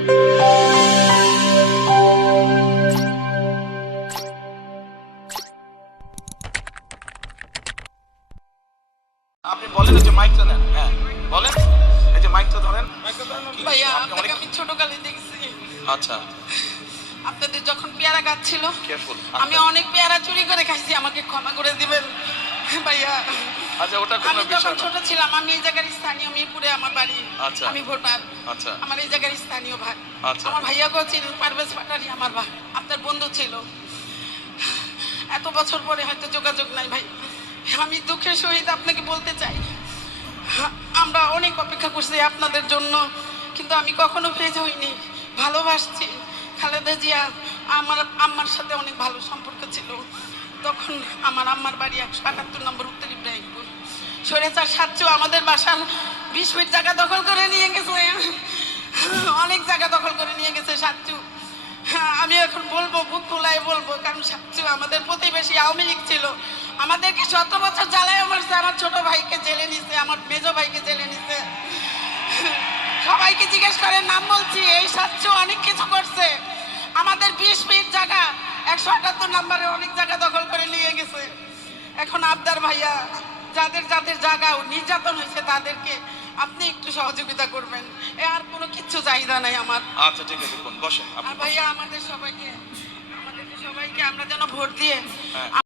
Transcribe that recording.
আপনি বলেন, এই যে মাইকটা নেন। হ্যাঁ বলেন, এই যে মাইকটা ধরেন। ভাইয়া আপনাকে আমি ছোটকালে দেখছি। আচ্ছা, আপনাদের যখন পেয়ারা গাছ ছিল, কেয়ারফুল। আমি অনেক পেয়ারা চুরি করে খাইছি, আমাকে ক্ষমা করে দিবেন ভাইয়া। আচ্ছা, ওটা কোনো আমি বিষয় যখন না। ছোট ছিলাম, আমি এই জায়গার স্থানীয়, মিরপুরে আমার বাড়ি। আচ্ছা। আমি ভোটার। আচ্ছা। আমার এই জায়গার স্থানীয় ভাই। আচ্ছা। আমার ভাইয়াকেও চিনেন, পারভেজ পাটারি আমার ভাই, আপনার বন্ধু ছিল। এত বছর পরে হয়তো যোগাযোগ নাই ভাই। আমি দুঃখের সহিত আপনাকে বলতে চাই, আমরা অনেক অপেক্ষা করছি আপনাদের জন্য, কিন্তু আমি কখনো ফেজ হইনি। ভালোবাসছি খালেদা জিয়া। আমার আম্মার সাথে অনেক ভালো সম্পর্ক ছিল। তখন আমার আম্মার বাড়ি 178 নম্বর উত্তর ইব্রাহিমপুর। স্বৈরাচার সাচ্চু আমাদের বাসার 20 ফিট জায়গা দখল করে নিয়ে গেছে, অনেক জায়গা দখল করে নিয়ে গেছে সাচ্চু। আমি এখন বলবো, বুক ফুলাই বলবো, কারণ সাচ্চু আমাদের প্রতিবেশী, আওয়ামী লীগ ছিল। আমাদেরকে 17 বছর জ্বালায় মারছে, আমার ছোট ভাইকে জেলে নিছে, আমার মেজো ভাইকে জেলে নিছে। সবাইকে জিজ্ঞেস করে, নাম বলছি, এই সাচ্চু অনেক কিছু করছে। আমাদের 20 ফিট জায়গা 178 নম্বরে অনেক জায়গা দখল করে নিয়ে গেছে। এখন আবদার ভাইয়া, যাদের যাদের জায়গা নির্যাতন হয়েছে তাদেরকে আপনি একটু সহযোগিতা করবেন। এ আর কোনো কিচ্ছু চাহিদা নাই আমার। আচ্ছা ঠিক আছে, বসেন আর ভাইয়া আমাদের সবাইকে আমরা যেন ভোট দিয়ে